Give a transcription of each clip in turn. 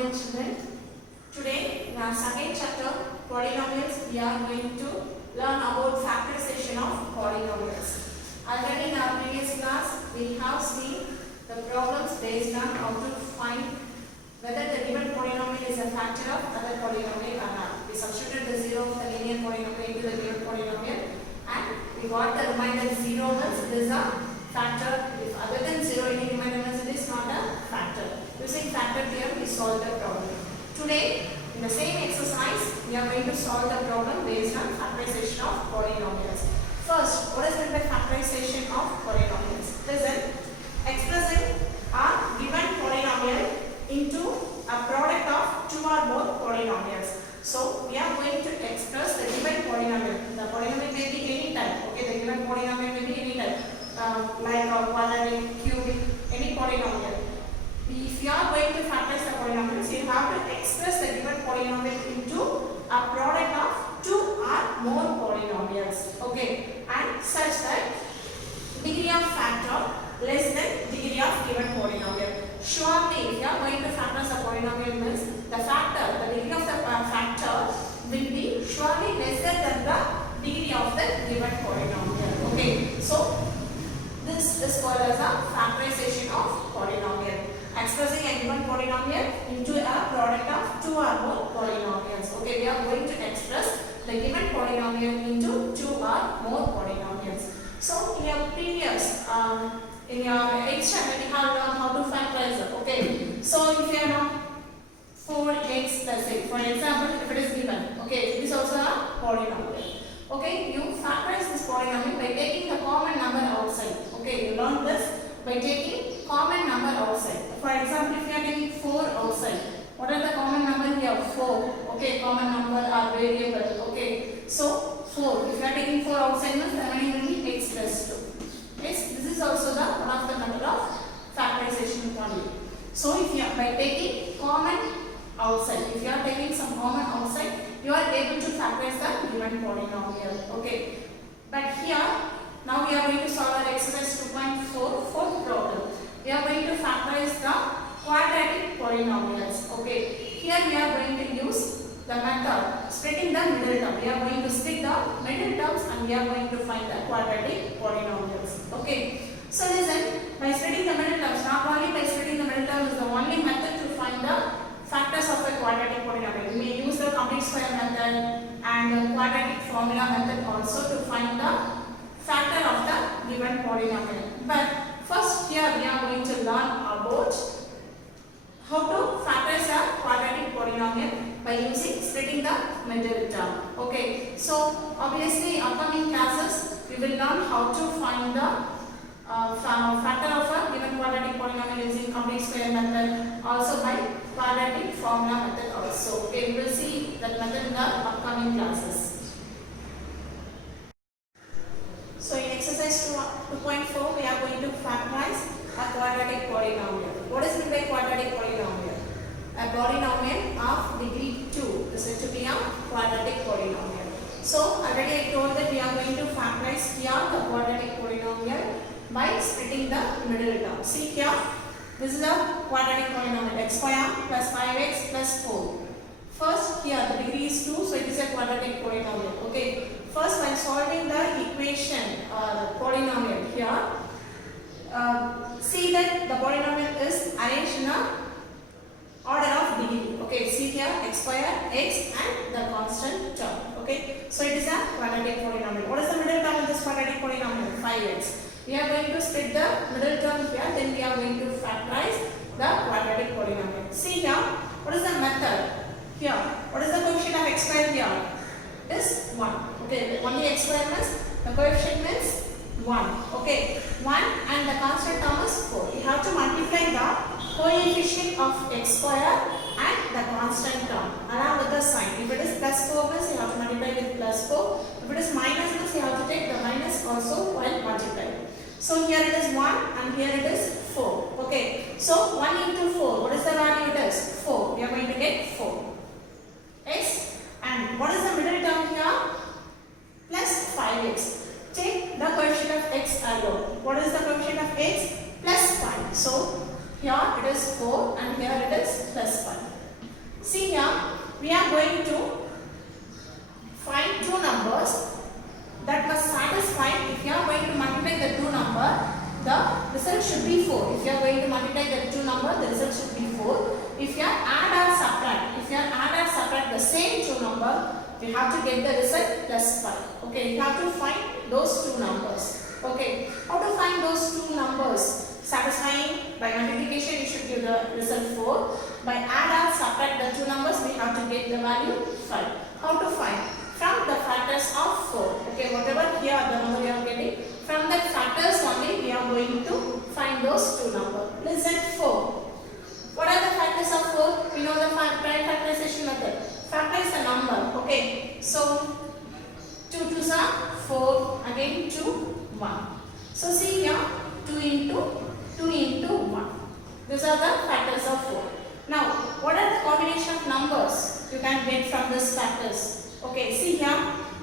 morning children. Today in our second chapter polynomials we are going to learn about factorization of polynomials. Already in our previous class we have seen the problems based on how to find whether the given polynomial is a factor of other polynomial or not. We substituted the 0 of the linear polynomial into the given polynomial and we got the remainder 0 means it is a factor. If other than 0 any remainder means it is not a factor. Using factor theorem we solve the problem. Today in the same exercise we are going to solve the problem based on factorization of polynomials. First, what is meant by factorization of polynomials? Listen, expressing a given polynomial into a product of two or more polynomials. So we are going to express the given polynomial. The polynomial may be any type. Okay, the given polynomial may be any type, like quadratic, cubic, any polynomial. If you are going to factorize the polynomials, you have to express the given polynomial into a product of two or more polynomials. Okay, and such that degree of factor less than degree of given polynomial. Surely, if you are going to factorize a polynomial means the factor, the degree of the factor will be surely less than the degree of the given polynomial. Okay, so this is called as a factorization of polynomial. Expressing a given polynomial into a product of two or more polynomials. Okay, we are going to express the given polynomial into two or more polynomials. So in your previous in your 8th chapter we have learned how to factorize it. Okay, so if you know 4x plus 8, for example, if it is given, okay, this is also a polynomial. Okay, you factorize this polynomial by taking the common number outside. Okay, you learn this by taking common number outside. For example, if you are taking 4 outside, what are the common number here? 4. Okay, common number are variable. Okay, so 4. If you are taking 4 outside, means the remaining will be x plus 2. Yes, this is also the one of the method of factorization only. So if you are by taking common outside, if you are taking some common outside, you are able to factorize the given polynomial. Okay, but here now we are going to solve our exercise 2.4 fourth problem. We are going to factorize the quadratic polynomials. Okay, here we are going to use the method splitting the middle term. We are going to split the middle terms and we are going to find the quadratic polynomials. Okay, so listen, by splitting the middle terms, not only by splitting the middle terms is the only method to find the factors of a quadratic polynomial. We may use the complete square method and the quadratic formula method also to find the factor of the given polynomial. But first here we are going to learn about how to factorize a quadratic polynomial by using splitting the middle term. Okay, so obviously upcoming classes we will learn how to find the factor of a given quadratic polynomial using complete square method, also by quadratic formula method also. Okay, we will see that method in the upcoming classes. So in exercise 2.4 we are going to factorize a quadratic polynomial. What is meant by quadratic polynomial? A polynomial of degree 2 is said to be a quadratic polynomial. So already I told that we are going to factorize here the quadratic polynomial by splitting the middle term. See here, this is a quadratic polynomial, x square plus 5x plus 4. First here the degree is 2, so it is a quadratic polynomial. Okay, first when solving the equation polynomial here, see that the polynomial is arranged in a order of degree. Okay, see here x square, x and the constant term. Okay, so it is a quadratic polynomial. What is the middle term in this quadratic polynomial? 5x. We are going to split the middle term here, then we are going to factorize the quadratic polynomial. See here, what is the method? Here, what is the coefficient of x square here? Is 1. Okay, only x square means the coefficient means 1. Okay, 1 and the constant term is 4. You have to multiply the coefficient of x square and the constant term along with the sign. If it is plus 4 means you have to multiply with plus 4. If it is minus means you have to take the minus also while multiplying. So here it is 1 and here it is 4. Okay, so 1 into 4, what is the value? It is 4. We are going to get 4. X, and what is the middle term here? Plus 5x. Take the coefficient of x alone. What is the coefficient of x? Plus 5. So here it is 4 and here it is plus 5. See here, we are going to find two numbers that must satisfy. If you are going to multiply the two number, the result should be 4. If you are going to multiply the two number, the result should be 4. If you are add or subtract the same two number, you have to get the result plus 5. Okay, you have to find those two numbers. Okay, how to find those two numbers? Satisfying by multiplication, you should give the result 4. By add or subtract the two numbers, we have to get the value 5. How to find? From the factors of 4. Okay, whatever here the number we are getting, from the factors only we are going to find those two numbers. Listen, 4. What are the factors of 4? We know the prime factorization method. Factor is a number. Okay, so 2 2s are 4, again 2, 1. So see here, 2 into 1. These are the factors of 4. Now, what are the combination of numbers you can get from these factors? Okay, see here,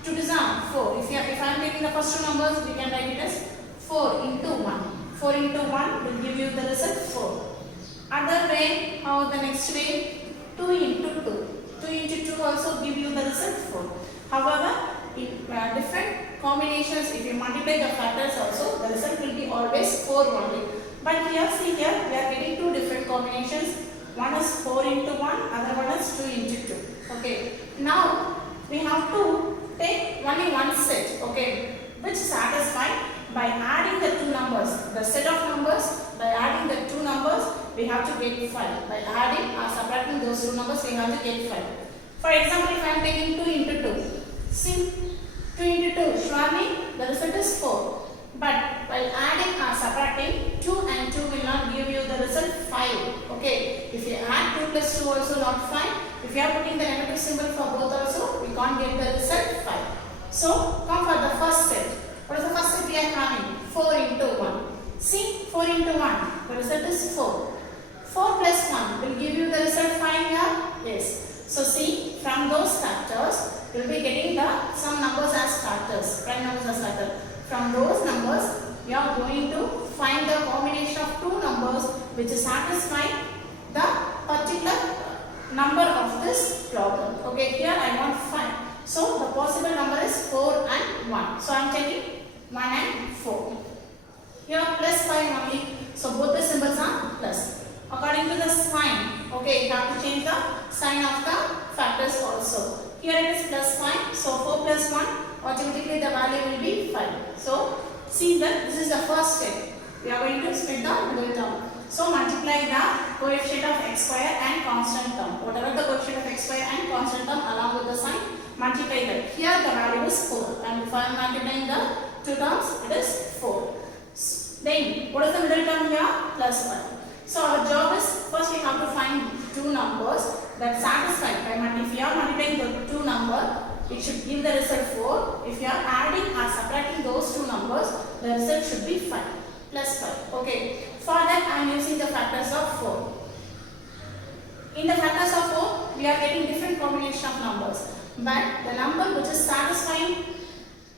2 2s are 4. If I am taking the first two numbers, we can write it as 4 into 1. 4 into 1 will give you the result 4. Other way, how the next way? 2 into 2. 2 into 2 also give you the result 4. However, in different combinations, if you multiply the factors also, the result will be always 4 only. But here, see here, we are getting two different combinations. One is 4 into 1, other one is 2 into 2. Okay. Now, we have to take only one set. Okay. Which satisfy by adding the two numbers. The set of numbers, by adding the two numbers, we have to get 5. By adding or subtracting those two numbers, we have to get 5. For example, if I am taking 2 into 2, see, 2 into 2, surely the result is 4. But by adding or subtracting, 2 and 2 will not give you the result 5. Okay, if you add 2 plus 2 also not 5. If you are putting the negative symbol for both also, we can't get the result 5. So, come for the first set. What is the first set we are having? 4 into 1. See, 4 into 1, the result is 4. 4 plus 1 will give you the result 5 here? Yes. So see, from those factors, you will be getting some numbers as factors, prime numbers as factors. From those numbers, you are going to find the combination of two numbers which satisfy the particular number of this problem. Okay, here I want 5. So the possible number is 4 and 1. So I am taking 1 and 4. Here plus 5 only. So both the symbols are plus. According to the sign, okay, you have to change the sign of the factors also. Here it is plus 5. So 4 plus 1, automatically the value will be 5. So see that this is the first step. We are going to split the middle term. So multiply the coefficient of x square and constant term. Whatever the coefficient of x square and constant term along with the sign, multiply that. Here the value is 4. And if I am multiplying the two terms, it is 4. Then what is the middle term here? Plus 1. So our job is, first we have to find two numbers that satisfy. If you are multiplying the two numbers, it should give the result 4. If you are adding or subtracting those two numbers, the result should be 5. Plus 5. Okay. For that I am using the factors of 4. In the factors of 4, we are getting different combination of numbers. But the number which is satisfying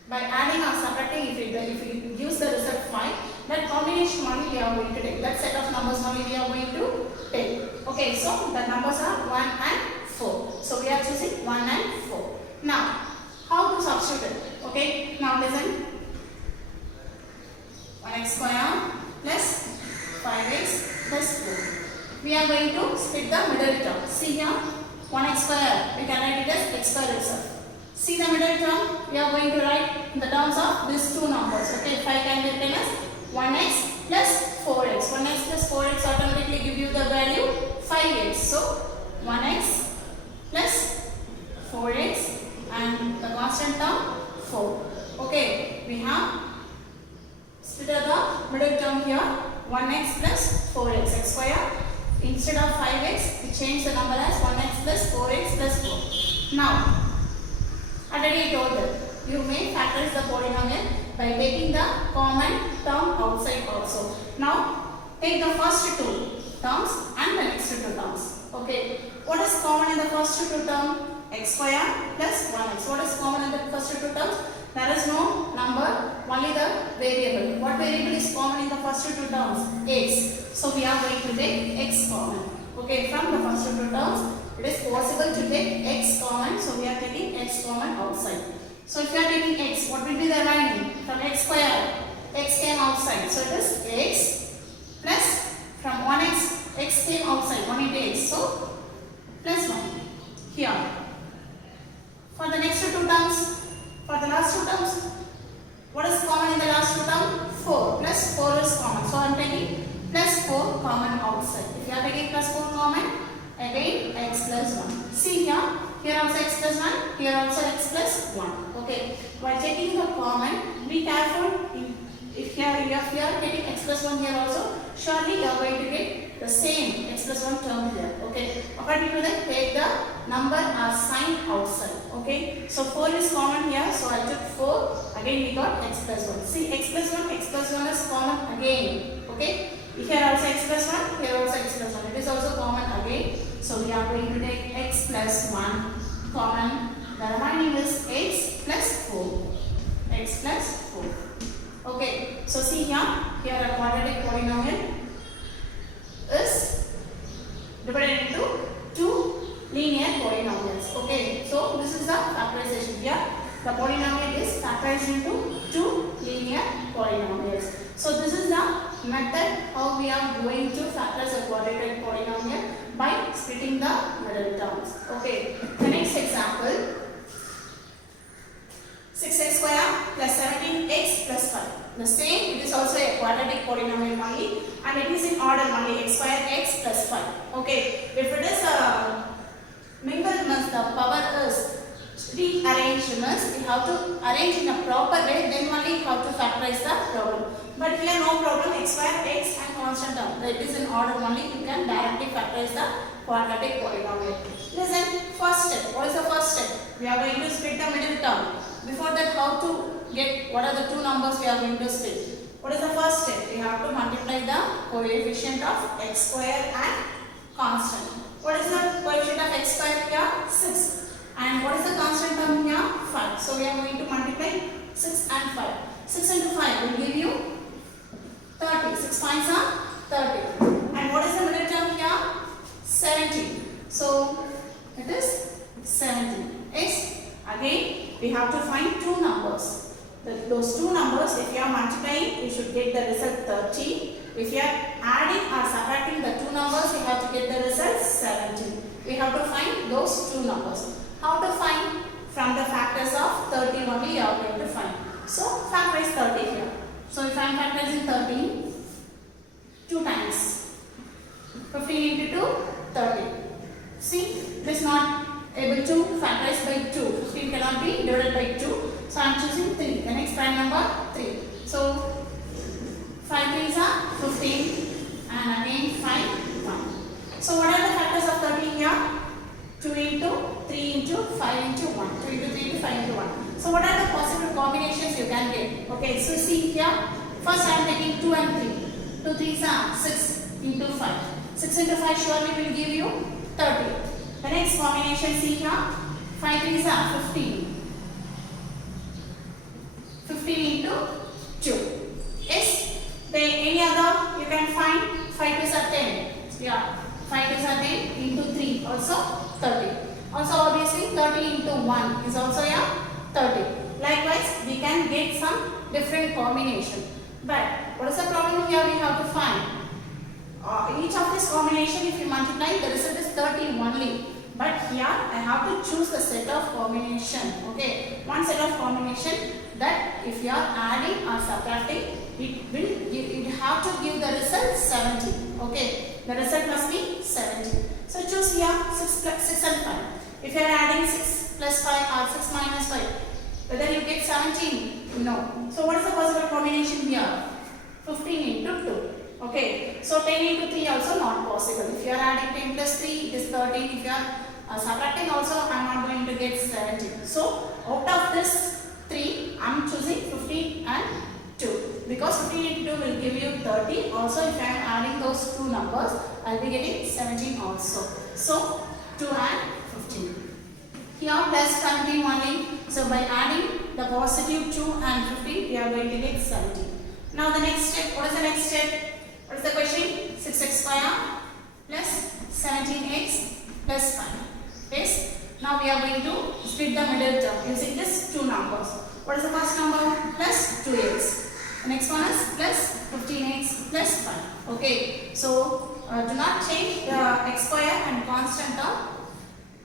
by adding or subtracting, if it gives the result 5, that combination only we are going to take. That set of numbers only we are going to take. Okay, so the numbers are 1 and 4. So we are choosing 1 and 4. Now, how to substitute it? Okay, now listen. 1x square plus 5x plus 4. We are going to split the middle term. See here, 1x square, we can write it as x square itself. See the middle term, we are going to write in the terms of these two numbers. Okay, 5 can be written as 1x plus 4x. 1x plus 4x automatically give you the value 5x. So 1x plus 4x and the constant term 4. Okay, we have split the middle term here, 1x plus 4x, x square. Instead of 5x, we change the number as 1x plus 4x plus 4. Now, already I told that you may factorize the polynomial by taking the common term outside also. Now, take the first two terms and the next two terms. Okay, what is common in the first two terms? X square plus 1x. What is common in the first two terms? There is no number, only the variable. What variable is common in the first two terms? X. So we are going to take x common. Okay, from the first two terms, It is possible to take x common, so we are taking x common outside. So if you are taking x, what will be the remaining? From x square, x came outside. So it is x plus from 1x, x came outside, 1 into x. So plus 1 here. For the next two terms, for the last two terms, what is common in the last two terms? 4 plus 4 is common. So I am taking plus 4 common outside. If you are taking plus 4 common, again x plus 1. See here also x plus 1, here also x plus 1. Okay. While taking the common, be careful. If you are getting x plus 1 here also, surely you are going to get the same x plus 1 term here. Okay. According to that, take the number or sign outside. Okay. So 4 is common here. So I took 4. Again we got x plus 1. See, x plus 1 is common again. Okay. Here also x plus 1, here also x plus 1. It is also common again. So we are going to take x plus 1 common. The remaining is x plus 4. X plus 4. Okay. So see here a quadratic polynomial is divided into two linear polynomials. Okay. So this is the factorization here. The polynomial is factorized into two linear polynomials. So this is the method how we are going to factorize a quadratic polynomial by splitting the middle terms. Okay. The next example, 6x square plus 17x plus 5. The same, it is also a quadratic polynomial only, and it is in order only, x square x plus 5. Okay. If it is a mingled means the power is rearranged means we have to arrange in a proper way, then only you have to factorize the problem. But here no problem, x square x and constant term. It is in order only, you can directly factorize the quadratic polynomial. Listen, first step. What is the first step? We are going to split the middle term. Before that, how to get what are the two numbers we are going to split? What is the first step? We have to multiply the coefficient of x square and constant. What is the coefficient of x square here? 6. And what is the constant term here? 5. So we are going to multiply 6 and 5. 6 into 5 will give you 30. 6 5s are 30. And what is the middle term here? 17. So it is 17. Yes. Again, we have to find two numbers. Those two numbers, if you are multiplying, you should get the result 30. If you are adding or subtracting the two numbers, you have to get the result 17. We have to find those two numbers. How to find? From the factors of 30 only you are going to find. So factorize 30 here. So if I am factorizing 13, 2 times 15 into 2, 30. See, it is not able to factorize by 2. 15 cannot be divided by 2. So I am choosing 3. The next prime number 3. So 5 3s are 15 and again 5 1. So what are the factors of 13 here? 2 into 3 into 5 into 1. 2 into 3 into 5 into 1. So what are the possible combinations you can get? Okay, so see here. First I am taking 2 and 3. 2 3s are 6 into 5. 6 into 5 surely will give you 30. The next combination, see here. 5 3s are 15. 15 into 2. Yes. Then any other you can find. 5 2s are 10. Yeah. 5 2s are 10 into 3 also 30. Also obviously 30 into 1 is also a 30. Likewise we can get some different combination. But what is the problem here? We have to find each of this combination. If you multiply, the result is 30 only. But here I have to choose the set of combination. Okay, one set of combination that if you are adding or subtracting, it have to give the result 70. Okay, the result must be 70. So choose here 6 and 5. If you are adding 6 plus 5 or 6 minus 5, whether you get 17? No. So what is the possible combination here? 15 into 2. Okay. So 10 into 3 also not possible. If you are adding 10 plus 3, it is 13. If you are subtracting also, I am not going to get 17. So out of this 3, I am choosing 15 and 2. Because 15 into 2 will give you 30. Also if I am adding those two numbers, I will be getting 17 also. So 2 and 15. Here plus 17 only. So by adding the positive 2 and 15, we are going to get 17. Now the next step, what is the next step? What is the question? 6x square plus 17x plus 5. Yes. Now we are going to split the middle term using this two numbers. What is the first number? Plus 2x. The next one is plus 15x plus 5. Okay. So do not change the x square and constant term.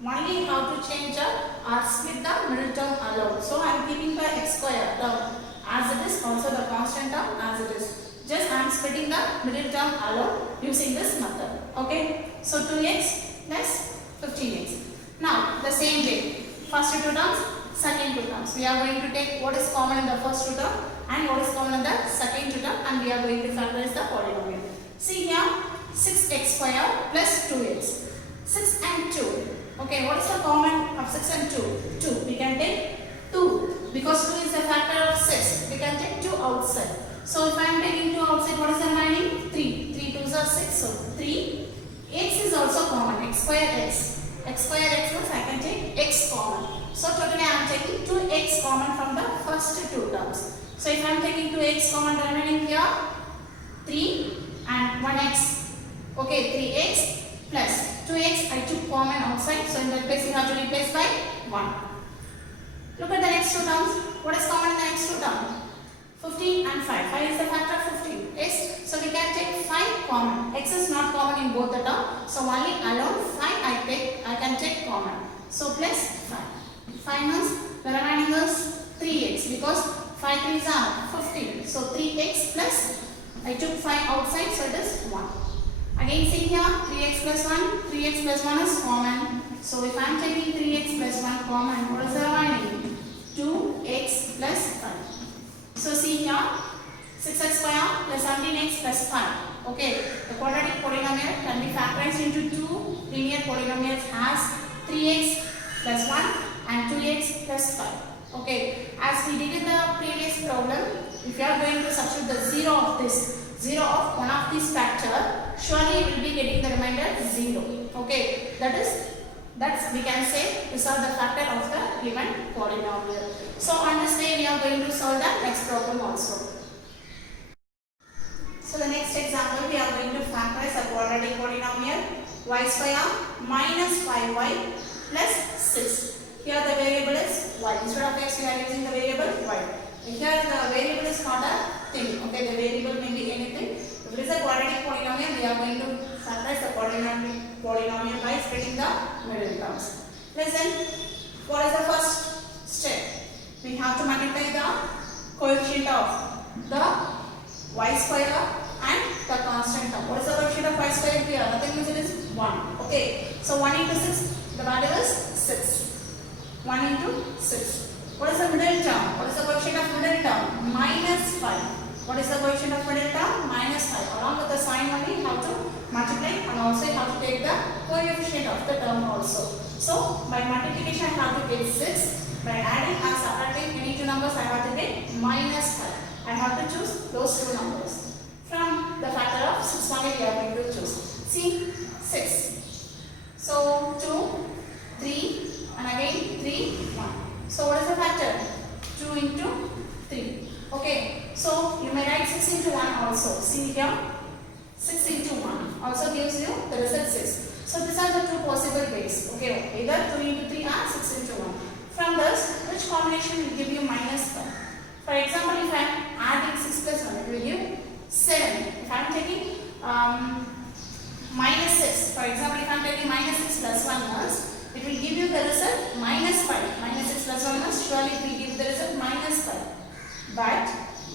Only how to change or split the middle term alone. So I am keeping the x square term as it is, also the constant term as it is. Just I am splitting the middle term alone using this method. Okay. So 2x plus 15x. Now the same way. First two terms, second two terms. We are going to take what is common in the first two term and what is common in the second two term, and we are going to factorize the polynomial. See here, 6x square plus 2x. 6 and 2. Okay, what is the common of 6 and 2? 2. We can take 2 because 2 is a factor of 6. We can take 2 outside. So if I am taking 2 outside, what is the remaining? 3. 3 2s are 6. So 3. X is also common. X square x. X square x means I can take x common. So totally I am taking 2x common from the first two terms. So if I am taking 2x common, the remaining here 3 and 1x. Okay, 3x plus 2x I took common outside. So in that place you have to replace by 1. Look at the next two terms. What is common in the next two terms? 15 and 5. 5 is the factor of 15. Yes. So we can take 5 common. X is not common in both the terms. So only alone 5 I can take common. So plus 5. 5 means the remaining is 3x because 5 3s are 15. So 3x plus I took 5 outside, so it is 1. Again see here 3x plus 1. 3x plus 1 is common. So if I am taking 3x plus 1 common, what is the remaining? 2x plus 5. So see here 6x square plus 17x plus 5. Okay, the quadratic polynomial can be factorized into two linear polynomials as 3x plus 1 and 2x plus 5. Okay, as we did in the previous problem, if you are going to substitute the 0 of this, 0 of one of these factor, surely you will be getting the remainder 0. Okay, that's we can say these are the factor of the given polynomial. So on this way we are going to solve the next problem also. So the next example we are going to factorize a quadratic polynomial y square minus 5y plus 6. Here the variable is y. Instead of x we are using the variable y. Here the variable is not a thing. Okay, the variable may be anything. If it is a quadratic polynomial, we are going to factorize the polynomial by splitting the middle terms. Listen, what is the first step? We have to multiply the coefficient of the y square and the constant term. What is the coefficient of y square here? Nothing means it is 1. Okay, so 1 into 6, the value is 6. 1 into 6. What is the middle term? What is the coefficient of middle term? Minus 5. What is the coefficient of middle term? Minus 5. Along with the sign only, you have to multiply and also you have to take the coefficient of the term also. So by multiplication I have to take 6. By adding or subtracting any two numbers I have to take minus 5. I have to choose those two numbers. From the factor of 6 only we are going to choose. See, 6. So 2, 3 and again 3, 1. So what is the factor? 2 into 3. Okay. So you may write 6 into 1 also. See here. 6 into 1 also gives you the result 6. So these are the two possible ways. Okay. Either 2 into 3 or 6 into 1. From this, which combination will give you minus 5? For example, if I am adding 6 plus 1, it will give 7. If I am taking minus 6, for example, if I am taking minus 6 plus 1 means, it will give you the result minus 5. Minus 6 plus 1 means surely it will give you the result minus 5. But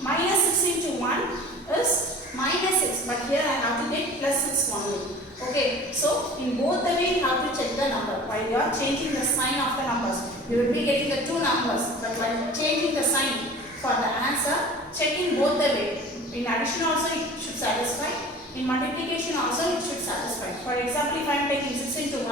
minus 6 into 1 is minus 6. But here I have to take plus 6 only. Okay. So in both the way you have to check the number. While you are changing the sign of the numbers, you will be getting the two numbers. But while changing the sign for the answer, checking both the way. In addition also it should satisfy. In multiplication also it should satisfy. For example, if I am taking 6 into 1,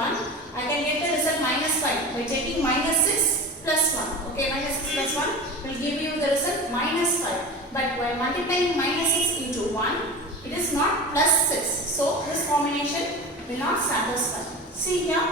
I can get the result minus 5 by taking minus 6 plus 1. Okay, minus 6 plus 1 will give you the result minus 5. But by multiplying minus 6 into 1, it is not plus 6. So this combination will not satisfy. See here,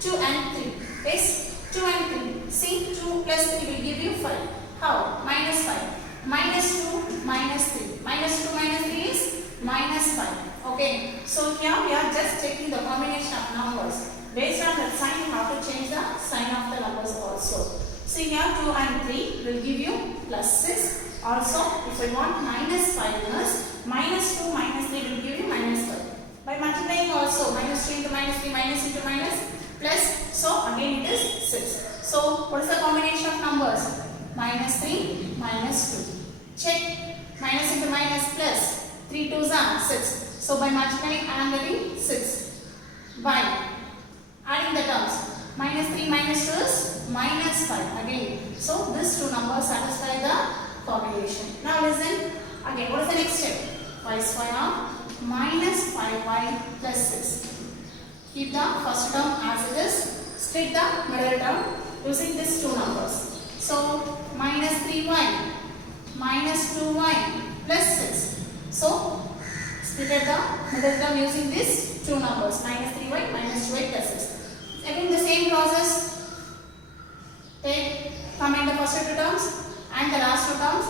2 and 3. Yes, 2 and 3. See, 2 plus 3 will give you 5. How? Minus 5. Minus 2, minus 3. Minus 2 minus 3 is minus 5. Okay, so here we are just checking the combination of numbers. Based on that sign, you have to change the sign of the numbers also. See here 2 and 3 will give you plus 6. Also, if I want minus 5 minus 2 minus 3 will give you minus 5. By multiplying also minus 2 into minus 3 minus into minus plus. So again it is 6. So what is the combination of numbers? Minus 3 minus 2. Check. Minus into minus plus. 3 2s are 6. So by multiplying I am getting 6. By adding the terms. Minus 3 minus 2 is minus 5 again. So these two numbers satisfy the combination. Now listen. Again, what is the next step? Y square minus 5y plus 6. Keep the first term as it is. Split the middle term using these two numbers. So minus 3y minus 2y plus 6. So split the middle term using these two numbers. Minus 3y minus 2y plus 6. Again the same process. Combine the first two terms and the last two terms.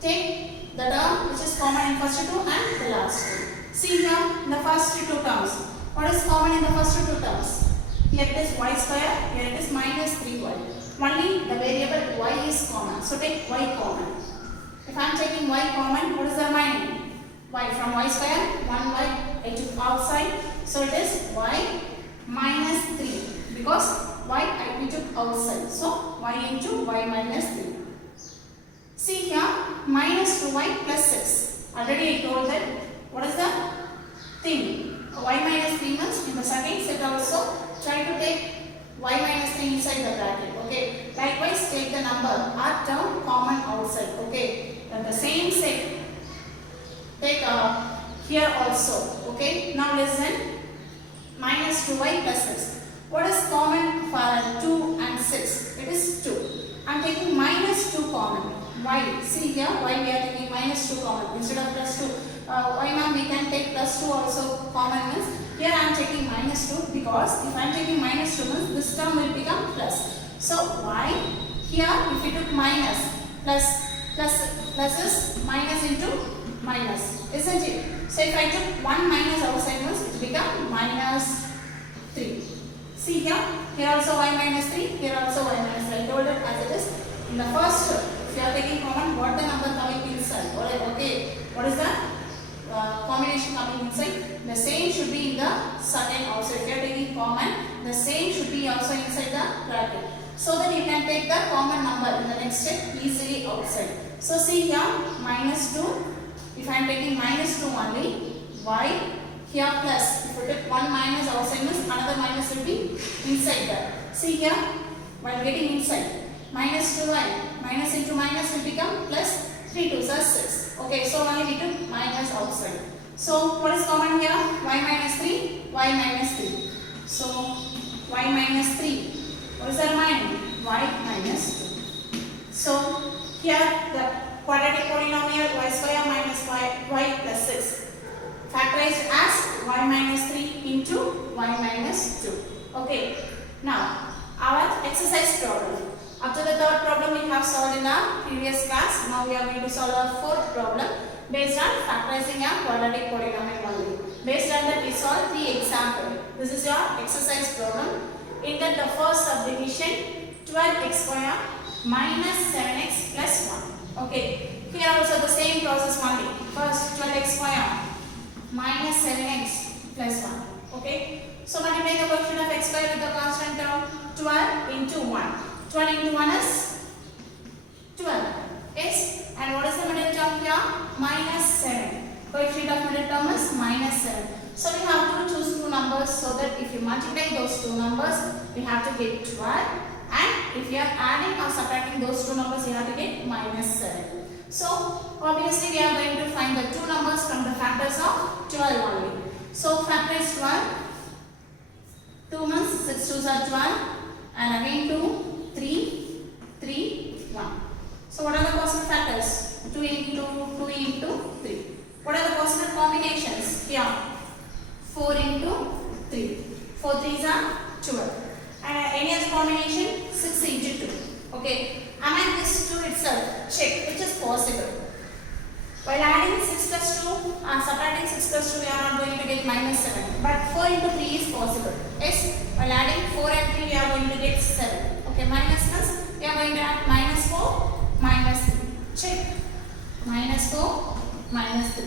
Take the term which is common in first two and the last two. See here in the first two terms. What is common in the first two terms? Here it is y square, here it is minus 3y. Only the variable y is common. So take y common. If I am taking y common, what is the remaining? Y from y square, 1y I took outside. So it is y minus 3 because y we took outside. So y into y minus 3. See here minus 2y plus 6. Already I told that what is the thing? Y minus 3 means in the second set also try to take y minus 3 inside the bracket. Okay. Likewise take the number or term common outside. Okay. And the same set take here also. Okay. Now listen. Minus 2y plus 6. What is common for 2 and 6? It is 2. I am taking minus 2 common. Why? See here, why we are taking minus 2 common instead of plus 2. Why ma'am we can take plus 2 also common means here I am taking minus 2 because if I am taking minus 2 means this term will become plus. So why? Here if you took minus plus is minus into minus, isn't it? So if I took 1 minus outside means it become minus 3. See here also y minus 3, here also y minus 3. I told it as it is. In the first, if you are taking common, what the number coming inside? Okay, what is the combination coming inside? The same should be in the second also. If you are taking common, the same should be also inside the bracket. So that you can take the common number in the next step easily outside. So see here, minus 2. If I am taking minus 2 only, y. Here plus, if you take 1 minus outside means another minus will be inside there. See here, while getting inside, minus 2y, minus into minus will become plus 3 2s are 6. Okay, so only we took minus outside. So what is common here? Y minus 3, y minus 3. So y minus 3. What is the remaining? Y minus 2. So here the quadratic polynomial y square minus y plus 6. Factorized as y minus 3 into y minus 2. Okay. Now, our exercise problem. Up to the third problem we have solved in our previous class. Now we are going to solve our fourth problem based on factorizing a quadratic polynomial only. Based on that we solve the example. This is your exercise problem. In that the first subdivision 12x square minus 7x plus 1. Okay. Here also the same process only. First 12x square minus 7x plus 1. Okay. So multiply the coefficient of x square with the constant term 12 into 1. 12 into 1 is 12. Yes. And what is the middle term here? Minus 7. Coefficient of middle term is minus 7. So we have to choose two numbers so that if you multiply those two numbers, we have to get 12. And if you are adding or subtracting those two numbers, you have to get minus 7. So obviously we are going to find the two numbers from the factors of 12 only. So factorize 12. 2 means 6 2s are 12 and again 2, 3, 3, 1. So what are the possible factors? 2 into 3. What are the possible combinations? Here 4 into 3. 4 3s are 12. And any other combination? 6 into 2. Okay. Among these two itself, check which is possible. While adding 6 plus 2 and subtracting 6 plus 2, we are not going to get minus 7. But 4 into 3 is possible. Yes, while adding 4 and 3, we are going to get 7. Okay, minus plus, we are going to add minus 4, minus 3. Check. Minus 4, minus 3.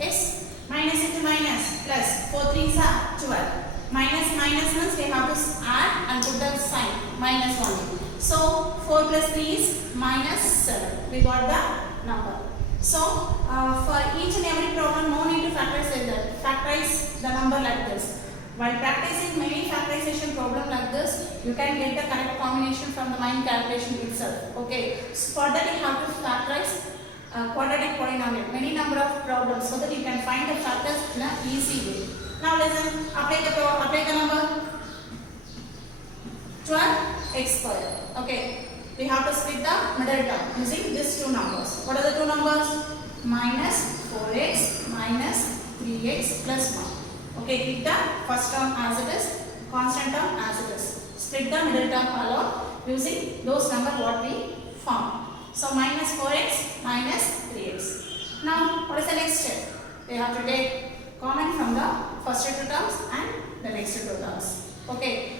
Yes, minus into minus, plus 4 3s are 12. Minus minus means we have to add and put the sign, minus 1. So, 4 plus 3 is minus 7. We got the number. So, for each and every problem, no need to factorize the number like this. While practicing many factorization problem like this, you can get the correct combination from the mind calculation itself. Okay. So, for that you have to factorize quadratic polynomial, many number of problems, so that you can find the factors in an easy way. Now listen, apply the number 12x square. Okay. We have to split the middle term using these two numbers. What are the two numbers? Minus 4x minus 3x plus 1. Okay, keep the first term as it is, constant term as it is. Split the middle term alone using those numbers what we found. So minus 4x minus 3x. Now what is the next step? We have to take common from the first two terms and the next two terms. Okay.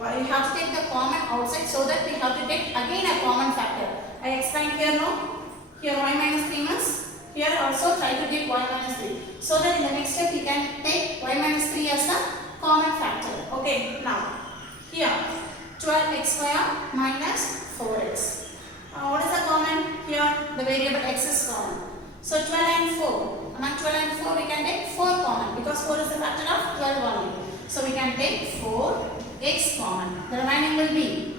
We have to take the common outside, so that we have to take again a common factor. I explained here no. Here y minus 3 means here also try to get y minus 3. So that in the next step we can take y minus 3 as a common factor. Okay, now here 12x square minus 4x. What is the common? Here the variable x is common. So 12 and 4. Among 12 and 4 we can take 4 common, because 4 is the factor of 12 only. So we can take 4x common. The remaining will be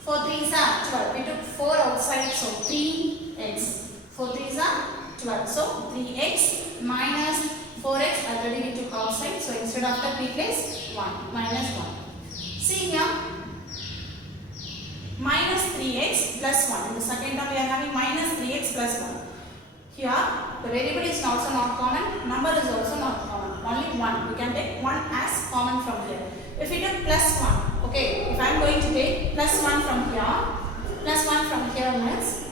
4 3s are 12. We took 4 outside, so 3x. 4 3s are 12. So 3x minus 4x already we took outside. So instead of that we place 1 minus 1. See here, minus 3x plus 1. In the second term we are having minus 3x plus 1. Here the variable is also not common, number is also not common, only 1. We can take 1 as common from here. If we take plus 1, okay, if I am going to take plus 1 from here, plus 1 from here means,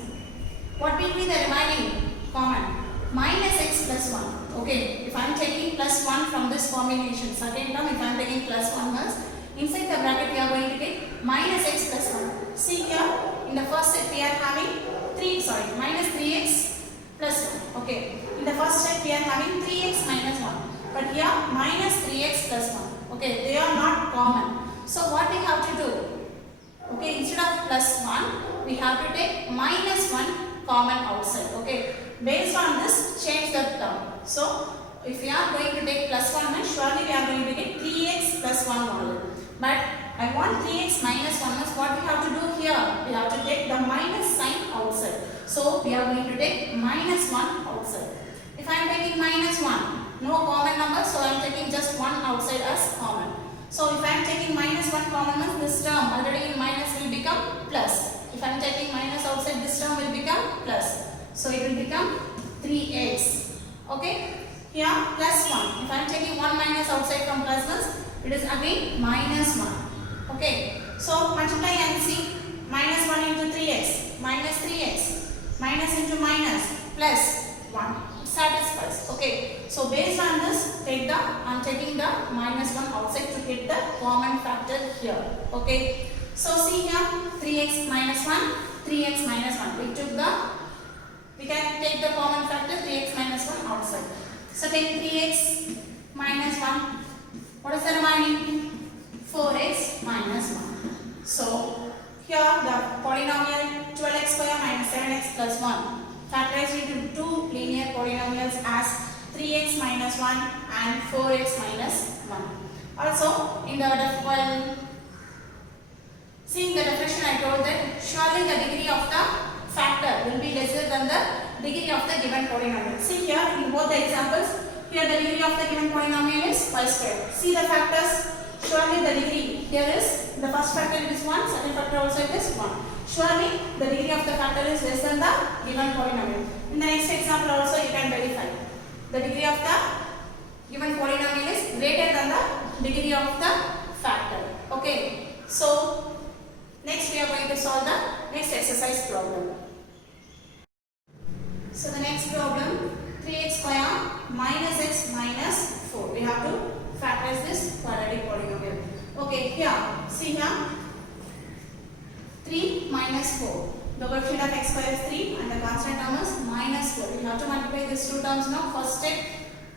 what will be the remaining common? Minus x plus 1. Okay, if I am taking plus 1 from this combination, second term if I am taking plus 1 means, inside the bracket we are going to get minus x plus 1. See here, in the first step we are having minus 3x plus 1. Okay, in the first step we are having 3x minus 1. But here minus 3x plus 1. Okay, they are not common. So what we have to do? Okay, instead of plus 1, we have to take minus 1 common outside. Okay, based on this, change the term. So if we are going to take plus 1, then surely we are going to get 3x plus 1 only. But I want 3x minus 1 means what we have to do here? We have to take the minus sign outside. So we are going to take minus 1 outside. If I am taking minus 1, no common number, so I am taking just 1 outside as common. So if I am taking minus 1 common means this term already in minus will become plus. If I am taking minus outside, this term will become plus. So it will become 3x. Okay. Here plus 1. If I am taking 1 minus outside from plus means it is again minus 1. Okay. So multiply and see. Minus 1 into 3x. Minus 3x. Minus into minus. Plus 1. It satisfies. Okay. So based on this, I am taking the minus 1 outside to get the common factor here. Okay. So see here, 3x minus 1, 3x minus 1. We can take the common factor 3x minus 1 outside. So take 3x minus 1. What is the remaining? 4x minus 1. So here the polynomial 12x square minus 7x plus 1 factorized into two linear polynomials as 3x minus 1 and 4x minus 1. Also in the seeing the definition, I told that surely the degree of the factor will be lesser than the degree of the given polynomial. See here in both the examples, here the degree of the given polynomial is y squared. See the factors, surely the degree here is, the first factor is 1, second factor also is 1. Surely the degree of the factor is less than the given polynomial. In the next example also you can verify. The degree of the given polynomial is greater than the degree of the factor. Okay. So next we are going to solve the next exercise problem. So the next problem, 3x square minus x minus 4. We have to factorize this quadratic polynomial. Okay, here, see here, 3 minus 4. The coefficient of x square is 3 and the constant term is minus 4. We have to multiply these two terms now. First step,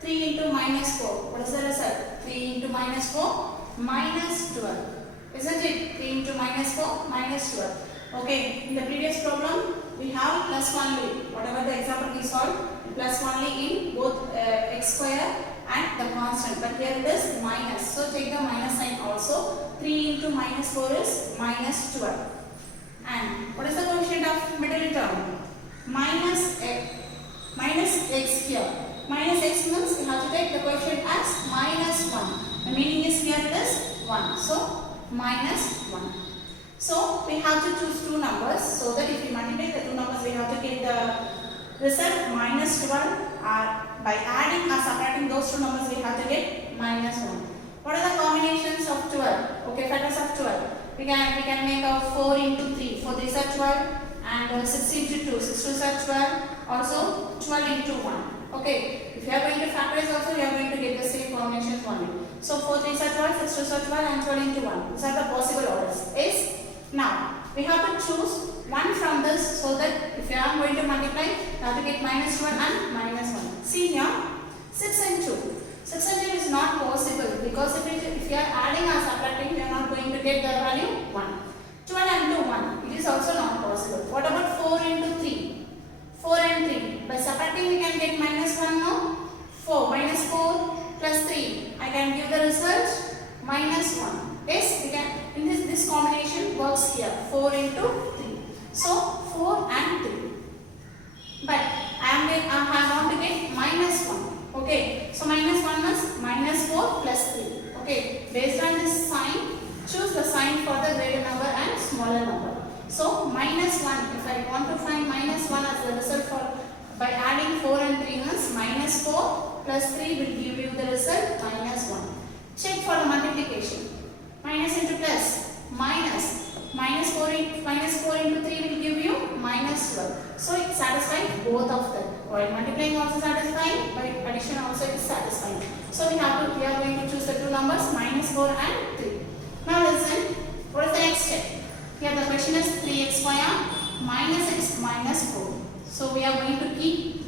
3 into minus 4. What is the result? 3 into minus 4, minus 12. Isn't it? 3 into minus 4, minus 12. Okay, in the previous problem, we have plus only. Whatever the example we solved, plus only in both x square and the constant. But here it is minus. So take the minus sign also. 3 into minus 4 is minus 12. And what is the coefficient of middle term? Minus x here. Minus x means you have to take the coefficient as minus 1. The meaning is here it is 1. So minus 1. So we have to choose two numbers, so that if we multiply the two numbers we have to get the result minus 12, or by adding or subtracting those two numbers we have to get minus 1. What are the combinations of 12? Okay, factors of 12. We can make a 4 into 3. 4 3s are 12 and 6 into 2. 6 2s are 12. Also 12 into 1. Okay, if you are going to factorize also you are going to get the same combinations only. So 4 3s are 12, 6 2s are 12 and 12 into 1. These are the possible orders. Yes? Now, we have to choose one from this, so that if you are going to multiply, you have to get minus 1 and minus 1. See here, 6 and 2. 6 and 2 is not possible, because if you are adding or subtracting, you are not going to get the value 1. 12 into 1, it is also not possible. What about 4 into 3? 4 and 3. By subtracting, we can get minus 1 now. 4 minus 4 plus 3. I can give the result minus 1. Yes, we can. In this combination works here. 4 into 3. So 4 and 3. But I want to get minus 1. Okay. So minus 1 is minus 4 plus 3. Okay. Based on this sign, choose the sign for the greater number and smaller number. So minus 1. If I want to find minus 1 as the result for by adding 4 and 3 means minus 4 plus 3 will give you the result minus 1. Check for the multiplication. Minus into plus, minus 4 into 3 will give you minus 12. So it satisfies both of them. While multiplying also satisfying, by addition also is satisfying. So we are going to choose the two numbers minus 4 and 3. Now listen, what is the next step? Here the question is 3x square minus x minus 4. So we are going to keep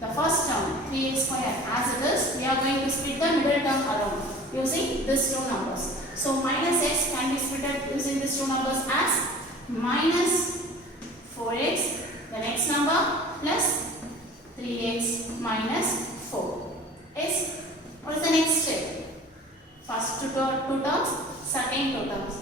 the first term 3x square as it is. We are going to split the middle term alone using these two numbers. So minus x can be split using these two numbers as minus 4x, the next number, plus 3x minus 4. Yes? What is the next step? First two terms, second two terms.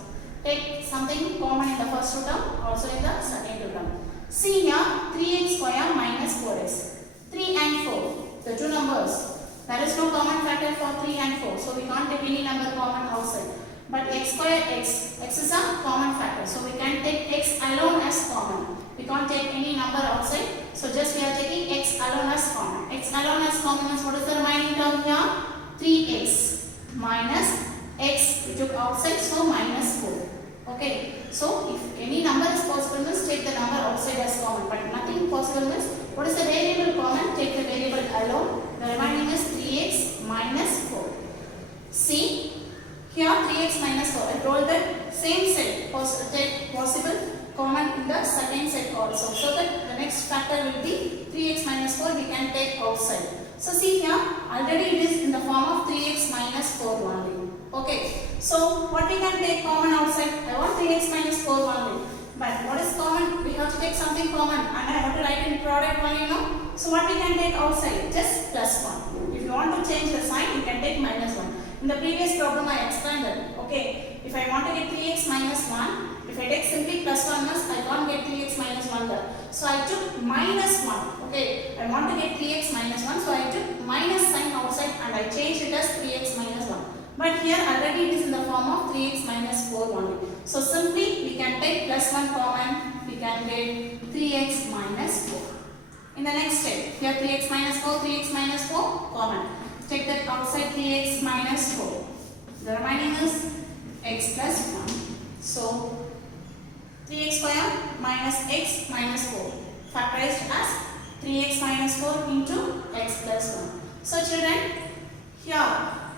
Take something common in the first two term, also in the second two term. See here, 3x square minus 4x. 3 and 4, the two numbers. There is no common factor for 3 and 4, so we can't take any number common outside. But x square x is a common factor, so we can take x alone as common. We can't take any number outside, so just we are taking x alone as common. X alone as common is what is the remaining term here? 3x minus x we took outside, so minus 4. Okay, so if any number is possible means take the number outside as common, but nothing possible means what is the variable common? Take the variable alone. The remaining is 3x minus 4. See, here 3x minus 4. I told that same set take possible common in the second set also. So that the next factor will be 3x minus 4 we can take outside. So see here, already it is in the form of 3x minus 4 only. Okay, so what we can take common outside? I want 3x minus 4 only. But what is common? We have to take something common and I have to write in product only, no? So what we can take outside? Just plus 1. If you want to change the sign, you can take minus 1. In the previous problem I explained that. Okay, if I want to get 3x minus 1, if I take simply plus 1 means I can't get 3x minus 1 there. So I took minus 1. Okay, I want to get 3x minus 1, so I took minus sign outside and I changed it as 3x minus 1. But here already it is in the form of 3x minus 4 only. So simply we can take plus 1 common, we can get 3x minus 4. In the next step, here 3x minus 4, 3x minus 4 common. Take that outside 3x minus 4. The remaining is x plus 1. So 3x square minus x minus 4. Factorized as 3x minus 4 into x plus 1. So children, here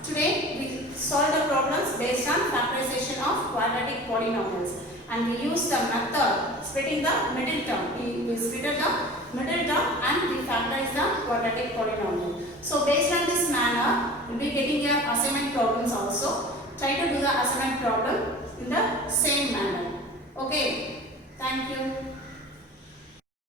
today we solve the problems based on factorization of quadratic polynomials, and we use the method splitting the middle term. We split the middle term and we factorize the quadratic polynomial. So based on this manner, we will be getting your assignment problems also. Try to do the assignment problem in the same manner. Okay, thank you.